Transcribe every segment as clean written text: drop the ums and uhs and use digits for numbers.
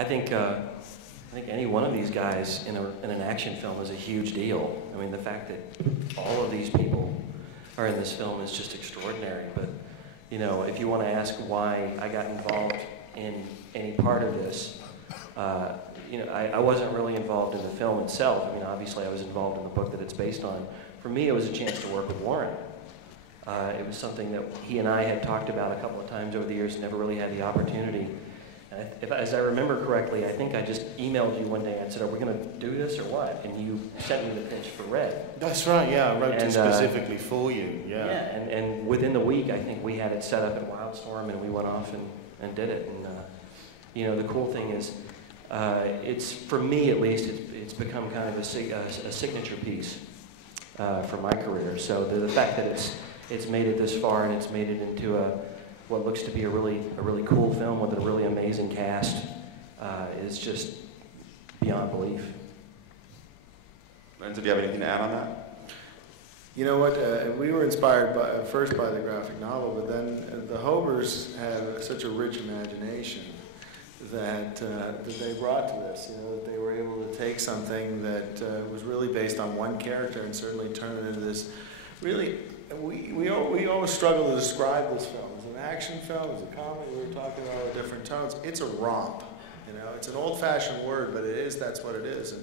I think any one of these guys in an action film is a huge deal. I mean, the fact that all of these people are in this film is just extraordinary. But, you know, if you want to ask why I got involved in any part of this, you know, I wasn't really involved in the film itself. I mean, obviously I was involved in the book that it's based on. For me, it was a chance to work with Warren. It was something that he and I had talked about a couple of times over the years, never really had the opportunity. As I remember correctly, I think I just emailed you one day and said, are we going to do this or what? And you sent me the pitch for Red. That's right, yeah, I wrote it specifically for you, yeah. Yeah, and within the week, I think we had it set up at Wildstorm, and we went off and did it. And, you know, the cool thing is, it's, for me at least, it's become kind of a signature piece for my career. So the fact that it's made it this far, and it's made it into what looks to be a really cool film with a really amazing cast is just beyond belief. Lorenzo, do you have anything to add on that? You know what, we were inspired first by the graphic novel, but then the Hobers have such a rich imagination that they brought to this, you know, that they were able to take something that was really based on one character and certainly turn it into this really, we always struggle to describe this film. As an action film, as a comedy, we were talking about the different tones. It's a romp, you know, it's an old-fashioned word, but that's what it is.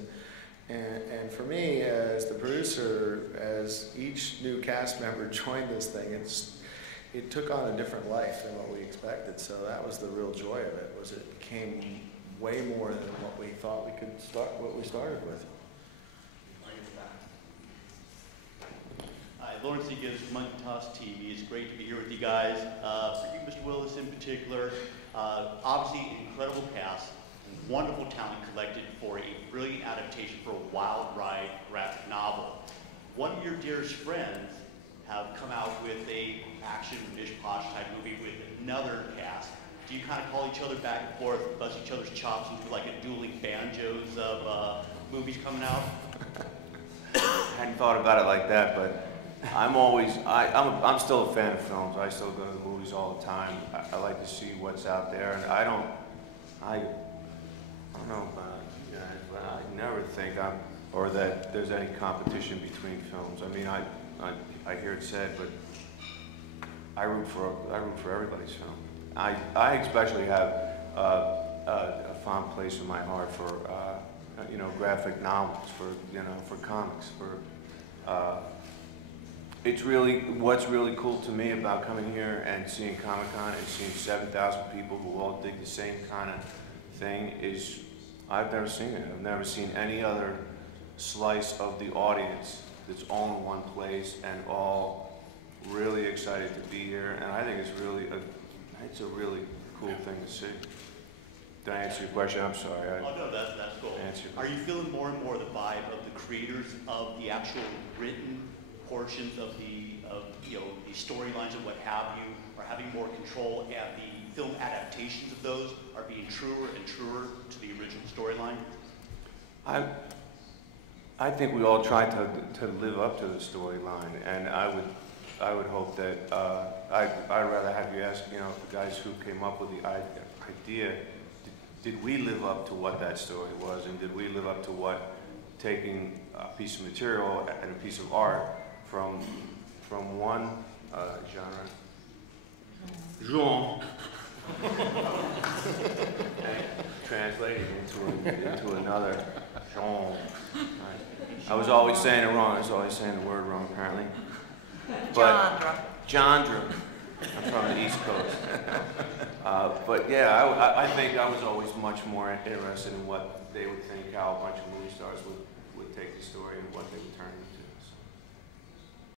And for me, as the producer, as each new cast member joined this thing, it took on a different life than what we expected. So that was the real joy of it. Was it became way more than what we thought we could start. What we started with. Hi, Lawrence gives Monkey Toss TV. It's great to be here with you guys. For you, Mr. Willis, in particular, obviously incredible cast, wonderful talent collected for a brilliant adaptation for a wild ride graphic novel. One of your dearest friends have come out with a action mishposh type movie with another cast. Do you kind of call each other back and forth, bust each other's chops into like a dueling banjos of movies coming out? I hadn't thought about it like that, but I'm still a fan of films. I still go to the movies all the time. I like to see what's out there, and I don't know about you guys, but I never think or that there's any competition between films. I mean, I hear it said, but I root for everybody's film. I especially have a fond place in my heart for you know, graphic novels, for comics, it's really, what's really cool to me about coming here and seeing Comic-Con and seeing 7,000 people who all dig the same kind of thing is, I've never seen it. I've never seen any other slice of the audience that's all in one place and all really excited to be here. And I think it's a really cool thing to see. Did I answer your question? I'm sorry. Oh no, that's cool. Are you feeling more and more the vibe of the creators of the actual written portions of the you know, the storylines and what have you, are having more control, and the film adaptations of those are being truer and truer to the original storyline? I think we all try to live up to the storyline, and I would hope that I'd rather have you ask, you know, the guys who came up with the idea, did we live up to what that story was, and did we live up to what taking a piece of material and a piece of art from one genre and translating into another genre. I was always saying it wrong. I was always saying the word wrong, apparently. Genre. I'm from the East Coast. But yeah, I think I was always much more interested in what they would think, how a bunch of movie stars would take the story and what they would turn it into.